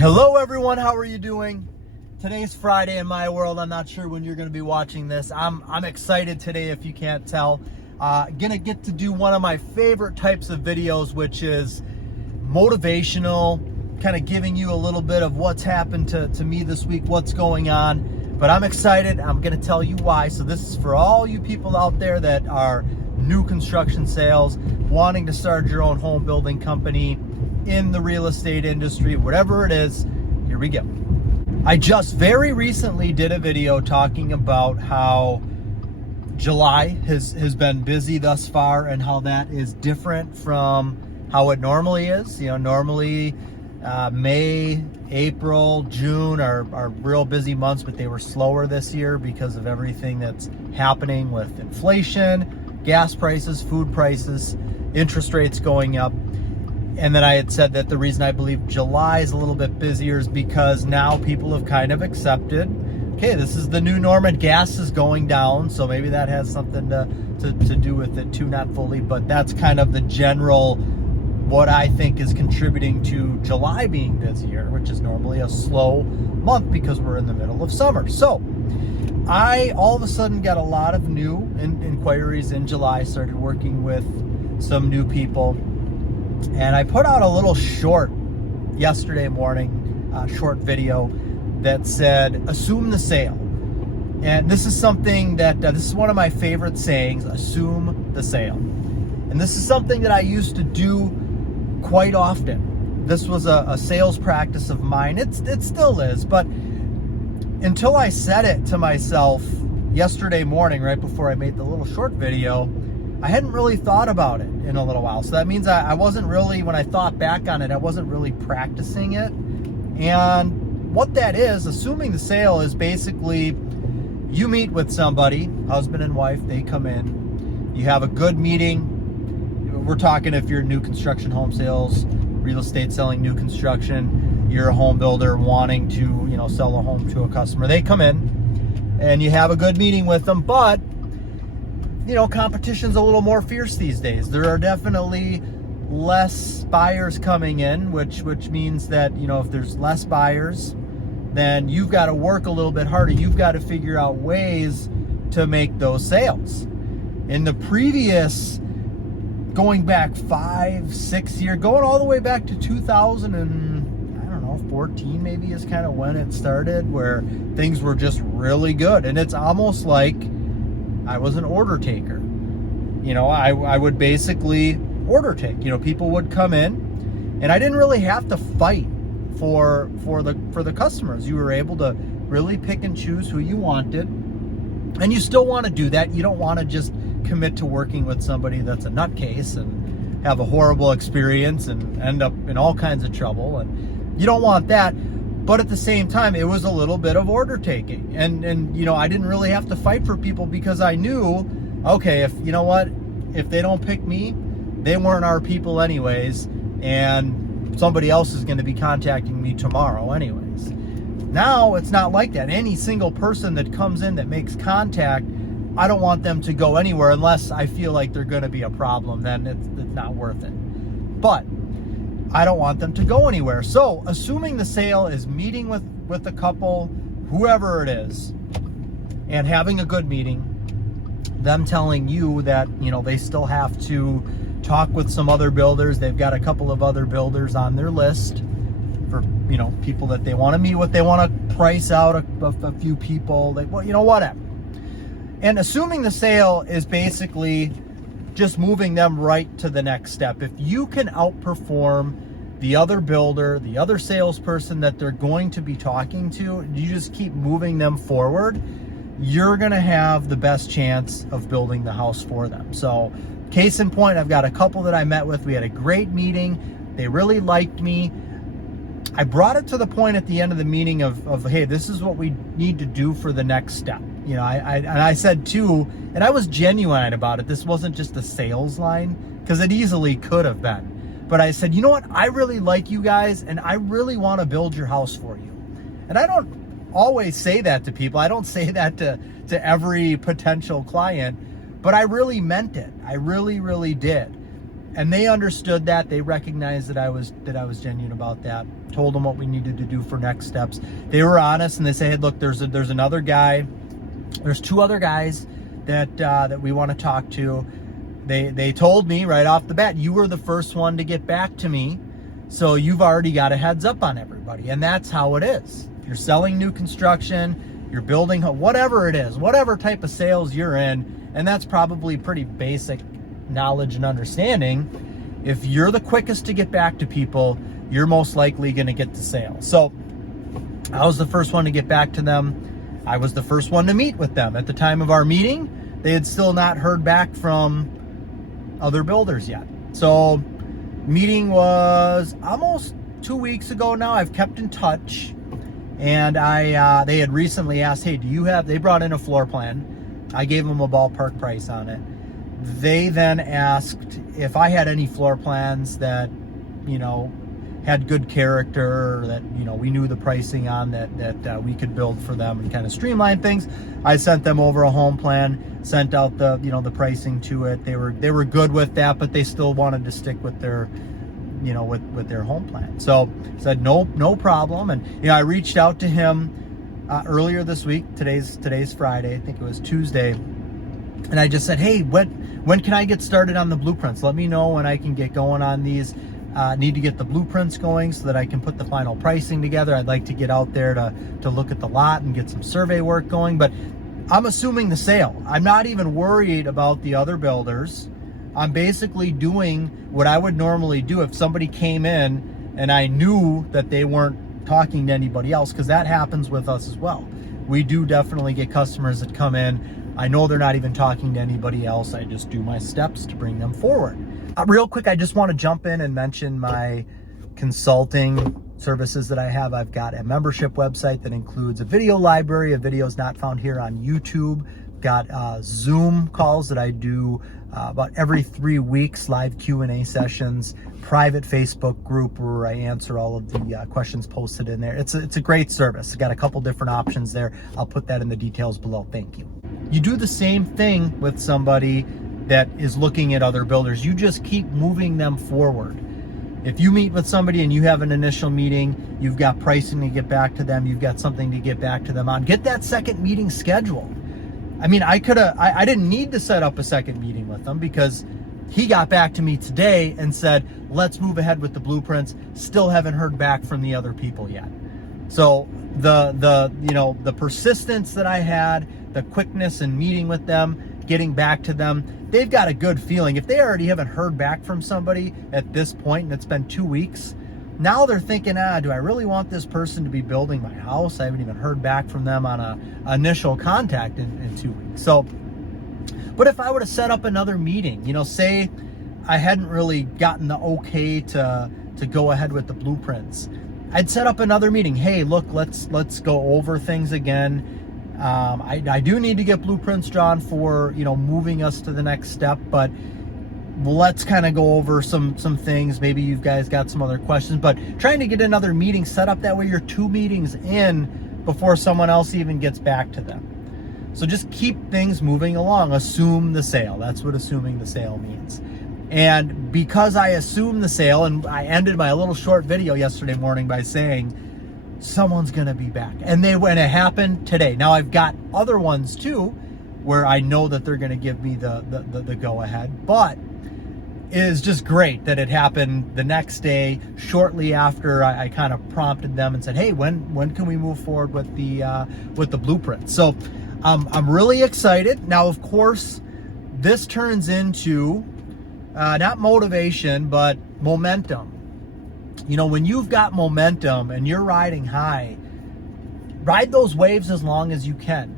Hello everyone, how are you doing? Today's Friday in my world. I'm not sure when you're going to be watching this. I'm excited today, if you can't tell. Gonna get to do one of my favorite types of videos, which is motivational, kind of giving you a little bit of what's happened to me this week, what's going on. But I'm excited. I'm going to tell you why. So this is for all you people out there that are new construction sales, wanting to start your own home building company in the real estate industry, whatever it is. Here we go. I just very recently did a video talking about how July has been busy thus far and how that is different from how it normally is. You know, normally May, April, June are real busy months, but they were slower this year because of everything that's happening with inflation, gas prices, food prices, interest rates going up. And then I had said that the reason I believe July is a little bit busier is because now people have kind of accepted, okay, this is the new norm and gas is going down. So maybe that has something to do with it too, not fully, but that's kind of the general, what I think is contributing to July being busier, which is normally a slow month because we're in the middle of summer. So I all of a sudden got a lot of new inquiries in July, started working with some new people. And I put out a little short yesterday morning, short video that said, assume the sale. And this is something that, this is one of my favorite sayings, assume the sale. And this is something that I used to do quite often. This was a sales practice of mine. It still is, but until I said it to myself yesterday morning, right before I made the little short video, I hadn't really thought about it in a little while. So that means I wasn't really, when I thought back on it, I wasn't really practicing it. And what that is, assuming the sale, is basically you meet with somebody, husband and wife, they come in, you have a good meeting. We're talking if you're new construction home sales, real estate selling new construction, you're a home builder wanting to, sell a home to a customer. They come in and you have a good meeting with them, but competition's a little more fierce these days. There are definitely less buyers coming in, which means that, if there's less buyers, then you've got to work a little bit harder. You've got to figure out ways to make those sales. In the previous, going back 5-6 years, going all the way back to 2014 maybe is kind of when it started, where things were just really good. And it's almost like I was an order taker. I would basically order take. People would come in, and I didn't really have to fight for the customers. You were able to really pick and choose who you wanted, and you still want to do that. You don't want to just commit to working with somebody that's a nutcase and have a horrible experience and end up in all kinds of trouble, and you don't want that. But at the same time, it was a little bit of order taking. And I didn't really have to fight for people because I knew, okay, if they don't pick me, they weren't our people anyways, and somebody else is going to be contacting me tomorrow anyways. Now it's not like that. Any single person that comes in that makes contact, I don't want them to go anywhere unless I feel like they're going to be a problem. Then it's not worth it. But I don't want them to go anywhere. So assuming the sale is meeting with the couple, whoever it is, and having a good meeting, them telling you that, they still have to talk with some other builders. They've got a couple of other builders on their list for, people that they want to meet with. They want to price out a few people, whatever. And assuming the sale is basically just moving them right to the next step. If you can outperform the other builder, the other salesperson that they're going to be talking to, you just keep moving them forward, you're going to have the best chance of building the house for them. So case in point, I've got a couple that I met with. We had a great meeting. They really liked me. I brought it to the point at the end of the meeting of hey, this is what we need to do for the next step. I said too, and I was genuine about it. This wasn't just a sales line, because it easily could have been. But I said, you know what? I really like you guys, and I really want to build your house for you. And I don't always say that to people. I don't say that to every potential client, but I really meant it. I really, really did. And they understood that. They recognized that I was genuine about that. told them what we needed to do for next steps. They were honest, and they said, hey, look, there's another guy. There's 2 other guys that we want to talk to. They told me right off the bat, you were the first one to get back to me, so you've already got a heads up on everybody. And that's how it is. If you're selling new construction, you're building, whatever it is, whatever type of sales you're in, and that's probably pretty basic knowledge and understanding. If you're the quickest to get back to people, you're most likely going to get the sale. So I was the first one to get back to them. I was the first one to meet with them. At the time of our meeting, they had still not heard back from other builders yet. So meeting was almost 2 weeks ago now. I've kept in touch, and they had recently asked, hey, they brought in a floor plan. I gave them a ballpark price on it. They then asked if I had any floor plans that, had good character, that, we knew the pricing on, that we could build for them and kind of streamline things. I sent them over a home plan, sent out the, the pricing to it. They were good with that, but they still wanted to stick with their, with their home plan. So I said, no problem. And, I reached out to him earlier this week. Today's Friday. I think it was Tuesday. And I just said, hey, when can I get started on the blueprints? Let me know when I can get going on these. Need to get the blueprints going so that I can put the final pricing together. I'd like to get out there to look at the lot and get some survey work going. But I'm assuming the sale. I'm not even worried about the other builders. I'm basically doing what I would normally do if somebody came in and I knew that they weren't talking to anybody else, because that happens with us as well. We do definitely get customers that come in. I know they're not even talking to anybody else. I just do my steps to bring them forward. Real quick, I just want to jump in and mention my consulting services that I have. I've got a membership website that includes a video library of videos not found here on YouTube. Got Zoom calls that I do about every 3 weeks, live Q&A sessions, private Facebook group where I answer all of the questions posted in there. It's a great service. It's got a couple different options there. I'll put that in the details below. Thank you. You do the same thing with somebody that is looking at other builders. You just keep moving them forward. If you meet with somebody and you have an initial meeting, you've got pricing to get back to them, you've got something to get back to them on, get that second meeting scheduled. I mean, I didn't need to set up a second meeting with them, because he got back to me today and said, let's move ahead with the blueprints. Still haven't heard back from the other people yet. So the persistence that I had, the quickness in meeting with them, getting back to them, they've got a good feeling. If they already haven't heard back from somebody at this point and it's been 2 weeks, now they're thinking, do I really want this person to be building my house? I haven't even heard back from them on an initial contact in 2 weeks. So, but if I were to set up another meeting, say I hadn't really gotten the okay to go ahead with the blueprints, I'd set up another meeting. Hey, look, let's go over things again. I do need to get blueprints drawn for, moving us to the next step, but let's kind of go over some things. Maybe you guys got some other questions, but trying to get another meeting set up, that way you're 2 meetings in before someone else even gets back to them. So just keep things moving along. Assume the sale. That's what assuming the sale means. And because I assumed the sale, and I ended my little short video yesterday morning by saying, someone's going to be back. And it happened today. Now I've got other ones too, where I know that they're going to give me the go ahead, but it is just great that it happened the next day, shortly after I kind of prompted them and said, hey, when can we move forward with the blueprint? So I'm really excited. Now, of course, this turns into not motivation, but momentum. When you've got momentum and you're riding high, ride those waves as long as you can.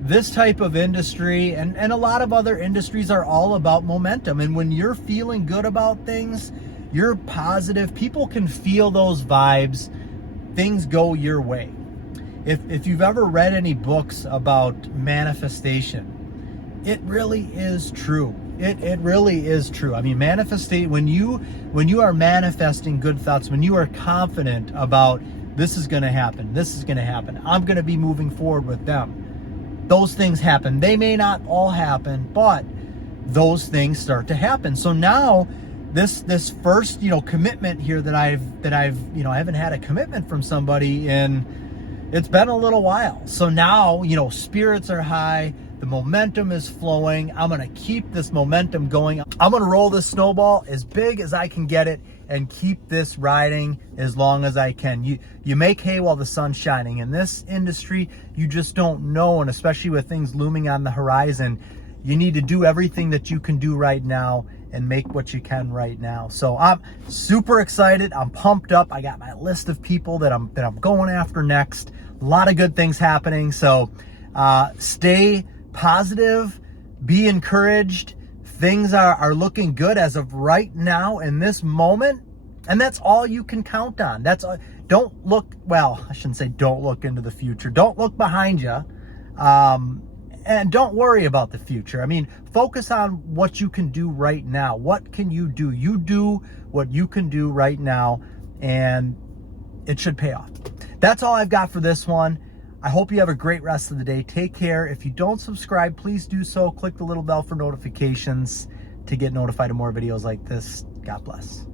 This type of industry and a lot of other industries are all about momentum. And when you're feeling good about things, you're positive, people can feel those vibes, things go your way. If you've ever read any books about manifestation, it really is true. It really is true. I mean, when you are manifesting good thoughts, when you are confident about this is going to happen, I'm going to be moving forward with them, those things happen. They may not all happen, but those things start to happen. So now this first, commitment here that I've, I haven't had a commitment from somebody in, it's been a little while. So now, spirits are high, the momentum is flowing. I'm going to keep this momentum going. I'm going to roll this snowball as big as I can get it and keep this riding as long as I can. You make hay while the sun's shining. In this industry, you just don't know, and especially with things looming on the horizon, you need to do everything that you can do right now and make what you can right now. So I'm super excited. I'm pumped up. I got my list of people that I'm going after next. A lot of good things happening. So stay positive, be encouraged. Things are looking good as of right now in this moment, and that's all you can count on. Don't look, well, I shouldn't say don't look into the future. Don't look behind you, and don't worry about the future. I mean, focus on what you can do right now. What can you do? You do what you can do right now, and it should pay off. That's all I've got for this one. I hope you have a great rest of the day. Take care. If you don't subscribe, please do so. Click the little bell for notifications to get notified of more videos like this. God bless.